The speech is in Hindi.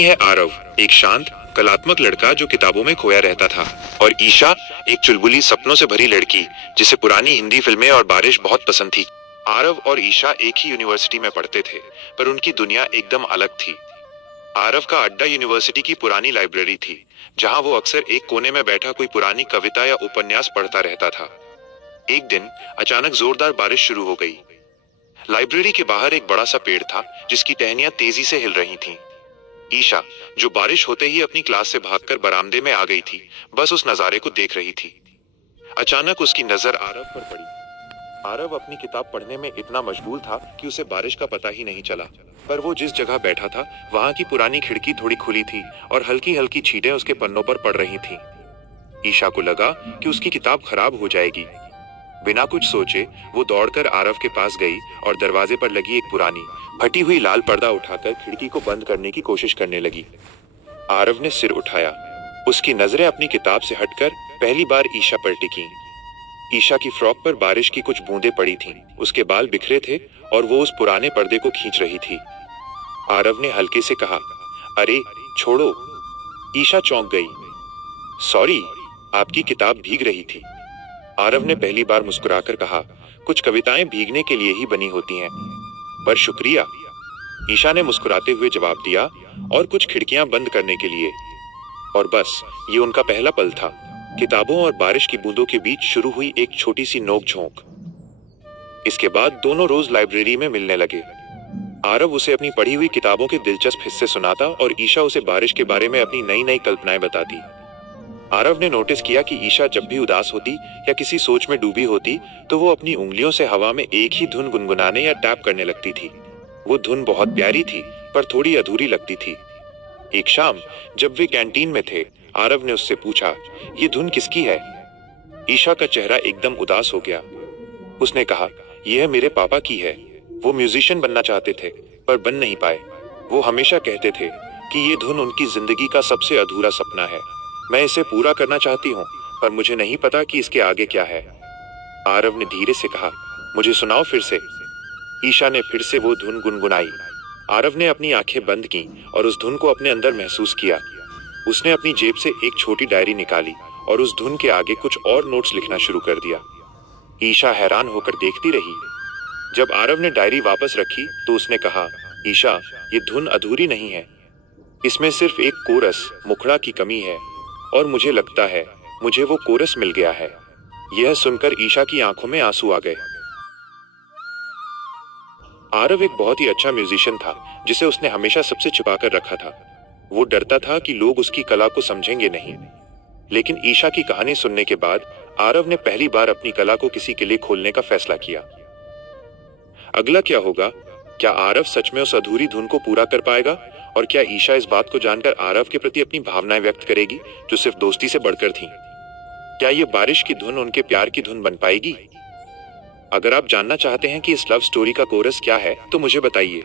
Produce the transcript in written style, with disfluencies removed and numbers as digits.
है आरव, एक शांत कलात्मक लड़का जो किताबों में खोया रहता था, और ईशा, एक चुलबुली सपनों से भरी लड़की जिसे पुरानी हिंदी फिल्में और बारिश बहुत पसंद थी। आरव और ईशा एक ही यूनिवर्सिटी में पढ़ते थे, पर उनकी दुनिया एकदम अलग थी। आरव का अड्डा यूनिवर्सिटी की पुरानी लाइब्रेरी थी, जहां वो अक्सर एक कोने में बैठा कोई पुरानी कविता या उपन्यास पढ़ता रहता था। एक दिन अचानक जोरदार बारिश शुरू हो गई। लाइब्रेरी के बाहर एक बड़ा सा पेड़ था, जिसकी टहनियां तेजी से हिल रही थीं। ईशा, जो बारिश होते ही अपनी क्लास से भागकर बरामदे में आ गई थी, बस उस नजारे को देख रही थी। अचानक उसकी नजर आरव पर पड़ी। आरव अपनी किताब पढ़ने में इतना मशगूल था कि उसे बारिश का पता ही नहीं चला, पर वो जिस जगह बैठा था वहां की पुरानी खिड़की थोड़ी खुली थी और हल्की हल्की छींटें उसके पन्नों पर पड़ रही थीं। ईशा को लगा कि उसकी किताब खराब हो जाएगी। बिना कुछ सोचे वो दौड़कर आरव के पास गई और दरवाजे पर लगी एक पुरानी फटी हुई लाल पर्दा उठाकर खिड़की को बंद करने की कोशिश करने लगी। आरव ने सिर उठाया। उसकी नजरें अपनी किताब से हटकर पहली बार ईशा पर टिकीं। ईशा की फ्रॉक पर बारिश की कुछ बूंदें पड़ी थीं, उसके बाल बिखरे थे और वो उस पुराने पर्दे को खींच रही थी। आरव ने हल्के से कहा, अरे छोड़ो। ईशा चौंक गई। सॉरी, आपकी किताब भीग रही थी। आरव ने पहली बार मुस्कुराकर कहा, कुछ कविताएं भीगने के लिए ही बनी होती हैं, पर शुक्रिया। ईशा ने मुस्कुराते हुए जवाब दिया, और कुछ खिड़कियां बंद करने के लिए। और बस ये उनका पहला पल था। किताबों और बारिश की बूंदों के बीच शुरू हुई एक छोटी सी नोक-झोंक। इसके बाद दोनों रोज लाइब्रेरी में मिलने लगे। आरव उसे अपनी पढ़ी हुई किताबों के दिलचस्प हिस्से सुनाता और ईशा उसे बारिश के बारे में अपनी नई नई कल्पनाएं बताती। आरव ने नोटिस किया कि ईशा जब भी उदास होती या किसी सोच में डूबी होती, तो वो अपनी उंगलियों से हवा में एक ही धुन गुनगुनाने या टैप करने लगती थी। वो धुन बहुत प्यारी थी, पर थोड़ी अधूरी लगती थी। एक शाम जब वे कैंटीन में थे, आरव ने उससे पूछा, ये धुन किसकी है? ईशा का चेहरा एकदम उदास हो गया। उसने कहा, यह मेरे पापा की है। वो म्यूजिशियन बनना चाहते थे, पर बन नहीं पाए। वो हमेशा कहते थे कि ये धुन उनकी जिंदगी का सबसे अधूरा सपना है। मैं इसे पूरा करना चाहती हूँ, पर मुझे नहीं पता कि इसके आगे क्या है। आरव ने धीरे से कहा, मुझे सुनाओ फिर से। ईशा ने फिर से वो धुन गुनगुनाई। आरव ने अपनी आंखें बंद की और उस धुन को अपने अंदर महसूस किया। उसने अपनी जेब से एक छोटी डायरी निकाली और उस धुन के आगे कुछ और नोट्स लिखना शुरू कर दिया। ईशा हैरान होकर देखती रही। जब आरव ने डायरी वापस रखी तो उसने कहा, ईशा, ये धुन अधूरी नहीं है। इसमें सिर्फ एक कोरस, मुखड़ा की कमी है, और मुझे लगता है मुझे वो कोरस मिल गया है। यह सुनकर ईशा की आंखों में आंसू आ गए। आरव एक बहुत ही अच्छा म्यूजिशियन था, जिसे उसने हमेशा सबसे छुपा कर रखा था। वो डरता था कि लोग उसकी कला को समझेंगे नहीं। लेकिन ईशा की कहानी सुनने के बाद आरव ने पहली बार अपनी कला को किसी के लिए खोलने का फैसला किया। अगला क्या होगा? क्या आरव सच में उस अधूरी धुन को पूरा कर पाएगा? और क्या ईशा इस बात को जानकर आरव के प्रति अपनी भावनाएं व्यक्त करेगी, जो सिर्फ दोस्ती से बढ़कर थीं? क्या ये बारिश की धुन उनके प्यार की धुन बन पाएगी? अगर आप जानना चाहते हैं कि इस लव स्टोरी का कोरस क्या है, तो मुझे बताइए।